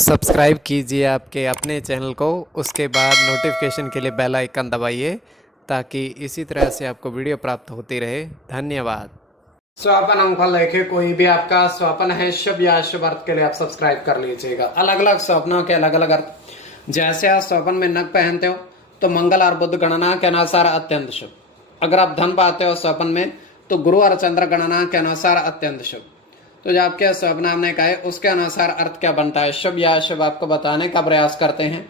Subscribe कीजिए आपके अपने चैनल को, उसके बाद नोटिफिकेशन के लिए बेल आइकन दबाइए ताकि इसी तरह से आपको वीडियो प्राप्त होती रहे। धन्यवाद। स्वपन अंकफल लेखे कोई भी आपका स्वप्न है शुभ या शुभ अर्थ के लिए आप सब्सक्राइब कर लीजिएगा। अलग अलग स्वप्नों के अलग अलग अर्थ। जैसे आप स्वप्न में नग पहनते हो तो मंगल और बुध गणना के अनुसार अत्यंत शुभ। अगर आप धन पाते हो स्वप्न में तो गुरु और चंद्र गणना के अनुसार अत्यंत शुभ। तो जो आपके स्वप्न हमने कहा है उसके अनुसार अर्थ क्या बनता है, शुभ या अशुभ, आपको बताने का प्रयास करते हैं।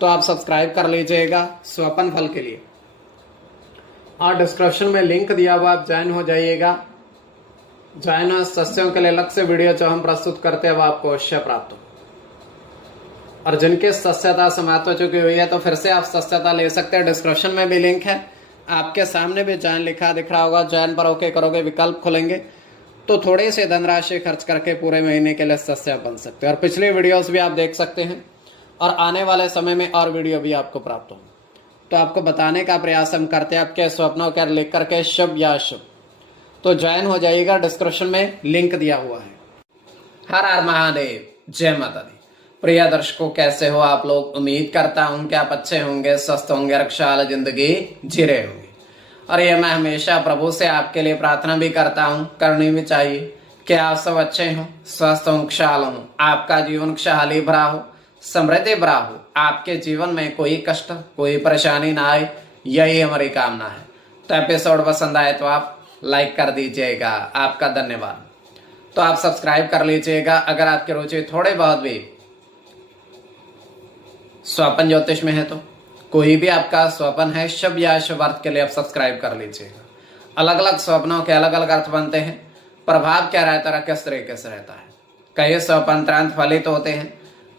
तो आप सब्सक्राइब कर लीजिएगा स्वप्न फल के लिए, और डिस्क्रिप्शन में लिंक दिया हुआ, आप ज्वाइन हो जाइएगा। ज्वाइन सस्यों के लिए अलग से वीडियो जो हम प्रस्तुत करते हैं वो आपको अवश्य प्राप्त हो। और जिनके सस्यता समाप्त हो चुकी हुई है तो फिर से आप सस्यता ले सकते हैं। डिस्क्रिप्शन में भी लिंक है, आपके सामने भी ज्वाइन लिखा दिख रहा होगा। ज्वाइन पर ओके करोगे, विकल्प खुलेंगे तो थोड़ी सी धनराशि खर्च करके पूरे महीने के लिए सस्य बन सकते हैं। और पिछले वीडियोस भी आप देख सकते हैं, और आने वाले समय में और वीडियो भी आपको प्राप्त हो। तो आपको बताने का प्रयास हम करते हैं आपके स्वप्नों के लिख करके शुभ या अशुभ। तो ज्वाइन हो जाइएगा, डिस्क्रिप्शन में लिंक दिया हुआ है। हर हर महादेव, जय माता दी। प्रिय दर्शकों, कैसे हो आप लोग? उम्मीद करता हूं कि आप अच्छे होंगे, स्वस्थ होंगे, रक्षाल जिंदगी जी रहे होंगे। और ये मैं हमेशा प्रभु से आपके लिए प्रार्थना भी करता हूँ, करनी भी चाहिए कि आप सब अच्छे हों, स्वस्थ हों, खुशहाल हों, आपका जीवन खुशहाली भरा हो, समृद्धि भरा हो, आपके जीवन में कोई कष्ट, कोई परेशानी ना आए, यही हमारी कामना है। तो एपिसोड पसंद आए तो आप लाइक कर दीजिएगा, आपका धन्यवाद। तो आप सब्सक्राइब कर लीजिएगा अगर आपकी रुचि थोड़े बहुत भी स्वप्न ज्योतिष में है। तो कोई भी आपका स्वप्न है शुभ या अशुभ अर्थ के लिए आप सब्सक्राइब कर लीजिएगा। अलग अलग स्वप्नों के अलग अलग अर्थ बनते हैं। प्रभाव क्या रहता है, किस तरीके से रहता है। कई स्वप्न तुरंत फलित होते हैं,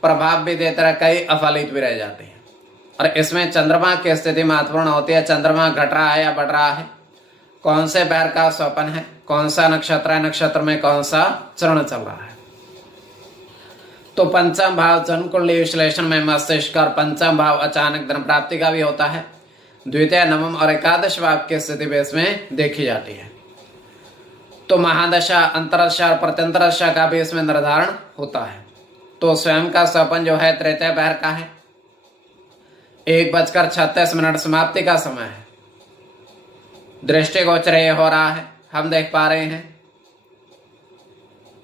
प्रभाव भी देते रहे, कई अफलित भी रह जाते हैं। और इसमें चंद्रमा की स्थिति महत्वपूर्ण होती है। चंद्रमा घट रहा है या बढ़ रहा है, कौन से पैर का स्वप्न है, कौन सा नक्षत्र है, नक्षत्र में कौन सा चरण चल रहा है। तो पंचम भाव जन्म कुंडली विश्लेषण में मस्तिष्क और पंचम भाव अचानक धन प्राप्ति का भी होता है। द्वितीय, नवम और एकादश भाव की स्थिति भी इसमें देखी जाती है। तो महादशा, अंतरदशा और प्रत्यंतरदशा का भी इसमें निर्धारण होता है। तो स्वयं का स्वप्न जो है तृतीय पैर का है। 1:36 समाप्ति का समय है। दृष्टिगोचर हो रहा है, हम देख पा रहे हैं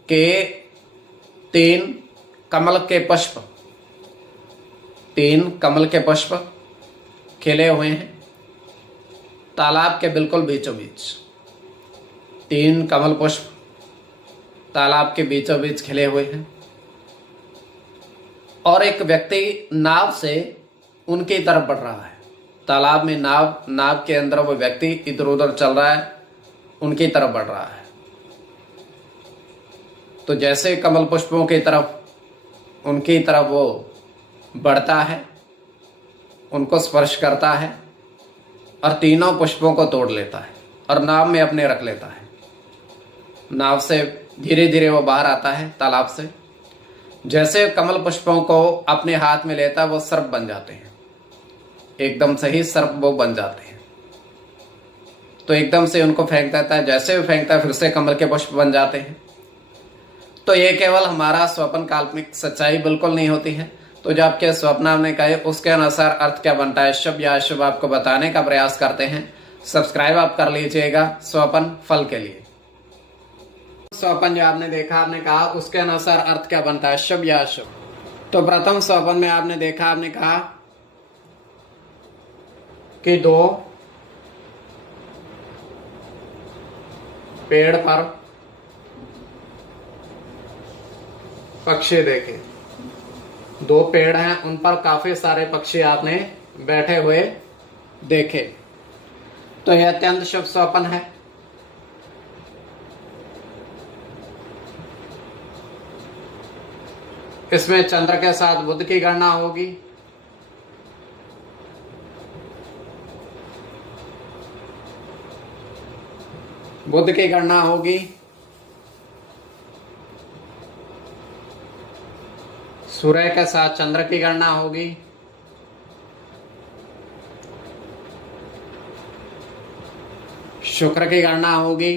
कि 3 कमल के पुष्प, 3 कमल के पुष्प खिले हुए हैं तालाब के बिल्कुल बीचों बीच। 3 कमल पुष्प तालाब के बीचों बीच खिले हुए हैं, और एक व्यक्ति नाव से उनकी तरफ बढ़ रहा है। तालाब में नाव के अंदर वो व्यक्ति इधर उधर चल रहा है, उनकी तरफ बढ़ रहा है। तो जैसे कमल पुष्पों की तरफ, उनकी तरफ वो बढ़ता है, उनको स्पर्श करता है और तीनों पुष्पों को तोड़ लेता है और नाव में अपने रख लेता है। नाव से धीरे धीरे वो बाहर आता है तालाब से। जैसे कमल पुष्पों को अपने हाथ में लेता है वो सर्प बन जाते हैं, एकदम से ही सर्प वो बन जाते हैं। तो एकदम से उनको फेंक देता है, जैसे वो फेंकता है फिर से कमल के पुष्प बन जाते हैं। तो ये केवल हमारा स्वप्न, काल्पनिक सच्चाई बिल्कुल नहीं होती है। तो जो आपके स्वप्न हमने कहे उसके अनुसार अर्थ क्या बनता है, शुभ या अशुभ, आपको बताने का प्रयास करते हैं। सब्सक्राइब आप कर लीजिएगा स्वप्न फल के लिए। स्वप्न जो आपने देखा, आपने कहा उसके अनुसार अर्थ क्या बनता है, शुभ या अशुभ। तो प्रथम स्वप्न में आपने देखा, आपने कहा कि 2 पेड़ पर पक्षी देखे। 2 पेड़ हैं, उन पर काफी सारे पक्षी आपने बैठे हुए देखे। तो यह अत्यंत शुभ स्वप्न है। इसमें चंद्र के साथ बुध की गणना होगी। बुध की गणना होगी, सूर्य के साथ चंद्र की गणना होगी, शुक्र की गणना होगी,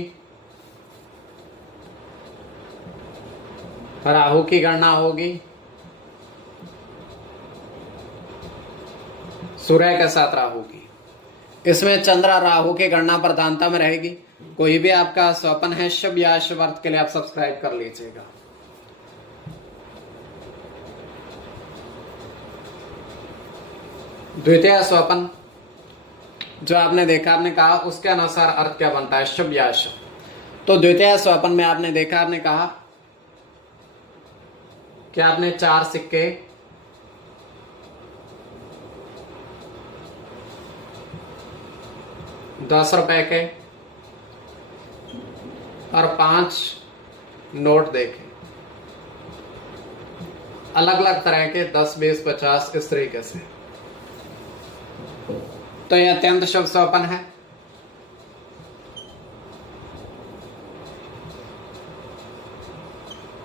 राहु की गणना होगी, सूर्य के साथ राहु की। इसमें चंद्र राहु की गणना प्रधानता में रहेगी। कोई भी आपका स्वप्न है शुभ या अशुभ अर्थ के लिए आप सब्सक्राइब कर लीजिएगा। द्वितीय स्वप्न जो आपने देखा, आपने कहा उसके अनुसार अर्थ क्या बनता है, शुभ या अशुभ। तो द्वितीय स्वप्न में आपने देखा, आपने कहा कि आपने 4 सिक्के ₹10 के और 5 नोट देखे, अलग अलग तरह के 10, 20, 50 इस तरीके से। तो यह अत्यंत शुभ स्वप्न है।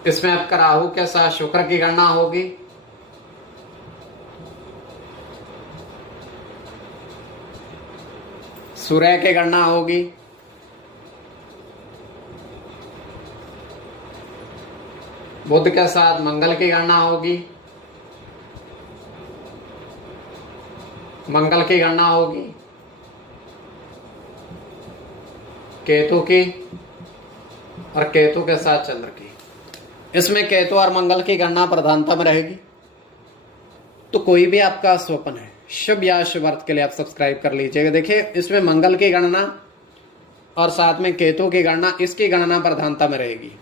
इसमें आपका राहु के साथ शुक्र की गणना होगी। सूर्य की गणना होगी। बुध के साथ मंगल की गणना होगी। मंगल की गणना होगी। केतु की और केतु के साथ चंद्र की। इसमें केतु और मंगल की गणना प्रधानता में रहेगी। तो कोई भी आपका स्वप्न है शुभ या अशुभ अर्थ के लिए आप सब्सक्राइब कर लीजिएगा। देखिए इसमें मंगल की गणना और साथ में केतु की गणना, इसकी गणना प्रधानता में रहेगी।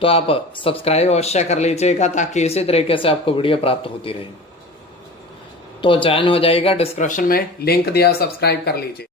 तो आप सब्सक्राइब अवश्य कर लीजिएगा ताकि इसी तरीके से आपको वीडियो प्राप्त होती रहे। तो ज्वाइन हो जाइएगा, डिस्क्रिप्शन में लिंक दिया, सब्सक्राइब कर लीजिए।